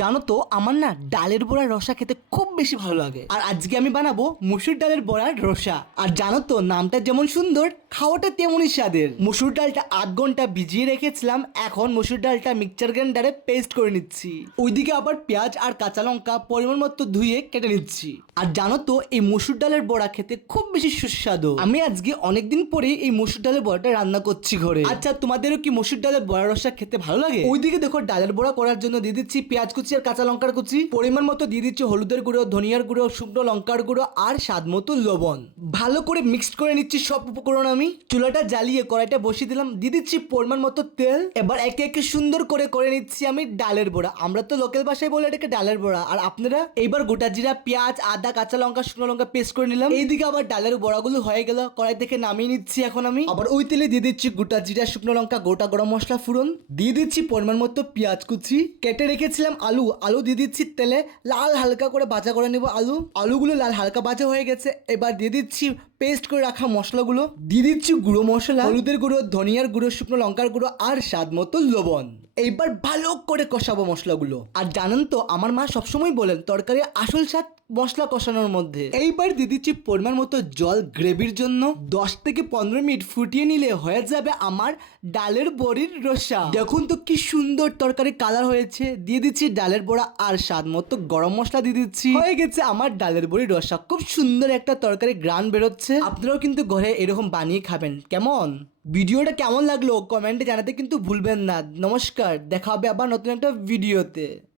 জানো তো আমার না ডালের বড়ার রসা খেতে খুব বেশি ভালো লাগে। আর আজকে আমি বানাবো মসুর ডালের বড়ার রসা। আর জানো তো নামটা যেমন সুন্দর খাওয়াটা তেমনই স্বাদের। মসুর ডালটা 8 ঘন্টা ভিজিয়ে রেখেছিলাম, এখন মসুর ডালটা মিক্সচার গ্রাইন্ডারে পেস্ট করে নিচ্ছি। ওইদিকে আবার পেঁয়াজ আর কাঁচা লঙ্কা পরিমাণ মতো ধুয়ে কেটে নিচ্ছি। আর জানো তো এই মসুর ডালের বড়া খেতে খুব বেশি সুস্বাদু। আমি আজকে অনেকদিন পরে এই মসুর ডালের বড়াটা রান্না করছি ঘরে। আচ্ছা তোমাদেরও কি মসুর ডালের বড়া রসা খেতে ভালো লাগে? ওইদিকে দেখো ডালের বড়া করার জন্য দিয়ে দিচ্ছি পেঁয়াজ কুচি আর কাঁচা লঙ্কার কুচি, পরিমাণ মতো দিয়ে দিচ্ছি হলুদের গুঁড়ো, ধনিয়ার গুঁড়ো, শুকনো লঙ্কার গুঁড়ো আর স্বাদ মতো লবণ। ভালো করে মিক্সড করে নিচ্ছি সব উপকরণ। আমি চুলাটা জ্বালিয়ে কড়াইটা বসিয়ে দিলাম, দিয়ে দিচ্ছি পরিমাণ মতো তেল। এবার একে একে সুন্দর করে নিচ্ছি আমি ডালের বড়া। আমরা তো লোকাল ভাষায় বলে এটাকে ডালের বড়া, আর আপনারা? এইবার গোটা জিরা, পেঁয়াজ, আদা, কাঁচা লঙ্কা, শুকনো লঙ্কা পেস্ট করে নিলাম। এইদিকে আবার ডালের বড়াগুলো হয়ে গেল, কড়াই থেকে নামিয়ে নিচ্ছি এখন আমি। আবার ওই তেলে দিয়ে দিচ্ছি গোটা জিরা, শুকনো লঙ্কা, গোটা গরম মশলা ফোড়ন, দিয়ে দিচ্ছি পরিমাণ মতো পেঁয়াজ কুচি, কেটে রেখেছিলাম আলু দিয়ে দিচ্ছি তেলে, লাল হালকা করে ভাজা করে নেব আলুগুলো লাল হালকা ভাজা হয়ে গেছে। এবার দিয়ে দিচ্ছি পেস্ট করে রাখা মশলাগুলো, দিয়ে দিচ্ছি গুঁড়ো মশলা, হলুদের গুঁড়ো, ধনিয়ার গুঁড়ো, শুকনো লঙ্কার গুঁড়ো আর স্বাদ মতো লবণ। এইবার ভালো করে কষাবো মশলাগুলো। আর জানেন তো আমার মা সবসময় বলেন তরকারি আসল স্বাদ মশলা কষানোর মধ্যে। এইবার দিয়ে দিচ্ছি পরিমাণ মতো জল গ্রেভির জন্য। 10 থেকে 15 মিনিট ফুটিয়ে নিলে হয়ে যাবে আমার ডালের বড়ির রসা। দেখুন তো কি সুন্দর তরকারি কালার হয়েছে। দিয়ে দিচ্ছি ডালের বড়া আর স্বাদ মতো গরম মশলা দিয়ে দিচ্ছি। হয়ে গেছে আমার ডালের বড়ির রসা। খুব সুন্দর একটা তরকারি গ্রান বেরোচ্ছে। আপনারাও কিন্তু ঘরে এরকম বানিয়ে খাবেন। কেমন ভিডিওটা কেমন লাগলো কমেন্টে জানাতে কিন্তু ভুলবেন না। নমস্কার, দেখা হবে আবার নতুন একটা ভিডিওতে।